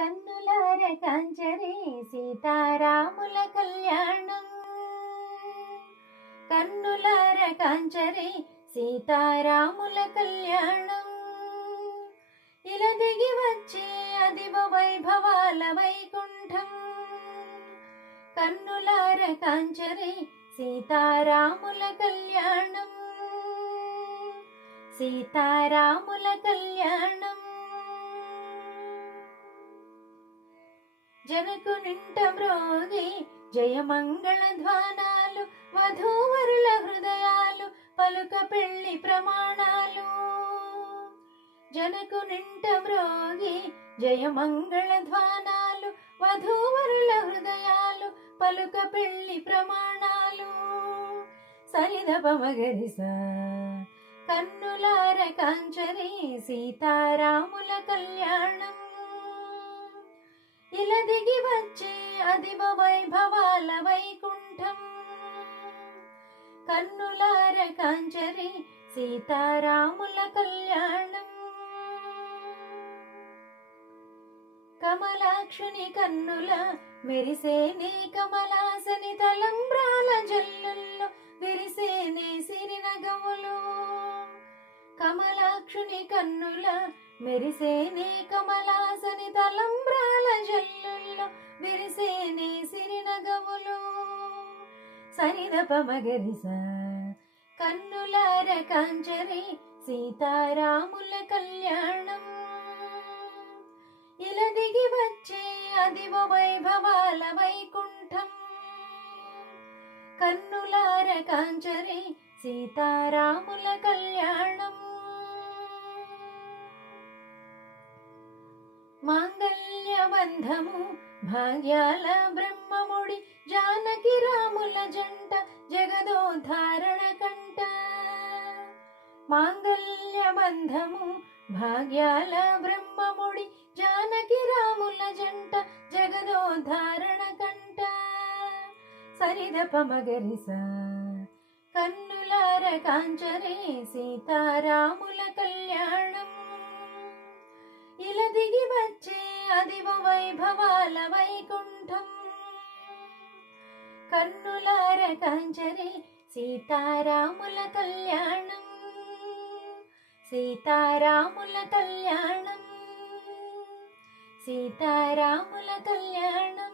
కన్నులార కాంచరే సీతారాముల కళ్యాణం. కన్నులార కాంచరే సీతారాముల కళ్యాణం. ఇలా దిగి వచ్చే అదివ వైభవాల వైకుంఠం. కన్నులార కాంచరే సీతారాముల కళ్యాణం. సీతారాముల కళ్యాణం. జనకునింట మ్రోగి జయమంగళ ధ్వానాలు, వధూవరుల హృదయాలు పలుక పెళ్లి ప్రమాణాలు. జనకునింట మ్రోగి జయమంగళ ధ్వానాలు, వధూవరుల హృదయాలు పలుక పెళ్లి ప్రమాణాలు. సరిదపమగరిస కన్నులార కాంచరే సీతారాముల కళ్యాణం. ఇలా దిగి వచ్చే అదివ వైభవాల వైకుంఠం. కన్నులార కాంచరే సీతారాముల కళ్యాణం. కమలాక్షుని కన్నుల మెరిసేనే కమలాసని తలంబ్రాల జల్లుల్లో విరిసేనే సిరినగములు. కమలాక్షుని కన్నుల మెరిసేనే కమలాసని తలంబ్రాల జల్లుల్లో విరిసేనే సిరినగములు. సరిదపమగరిస కన్నులార కాంచరే సీతారాముల కళ్యాణం. ఇలా దిగి వచ్చే అదివ వైభవాల వైకుంఠం. కన్నులార కాంచరే సీతారాముల కళ్యాణం. మాంగళ్య బంధము భాగ్యాల బ్రహ్మముడి, జానకి రాముల జంట జగదోద్ధారణ కంట. మాంగళ్య బంధము భాగ్యాల బ్రహ్మముడి, జానకి రాముల జంట జగదోద్ధారణ కంట. సరిదపమగరిస కన్నులార కాంచరే సీతారాముల కళ్యాణం. ఇలా దిగి వచ్చే అదివ వైభవాల వైకుంఠం. కన్నులార కాంచరే సీతారాముల కళ్యాణం. సీతారాముల కళ్యాణం. సీతారాముల కళ్యాణం.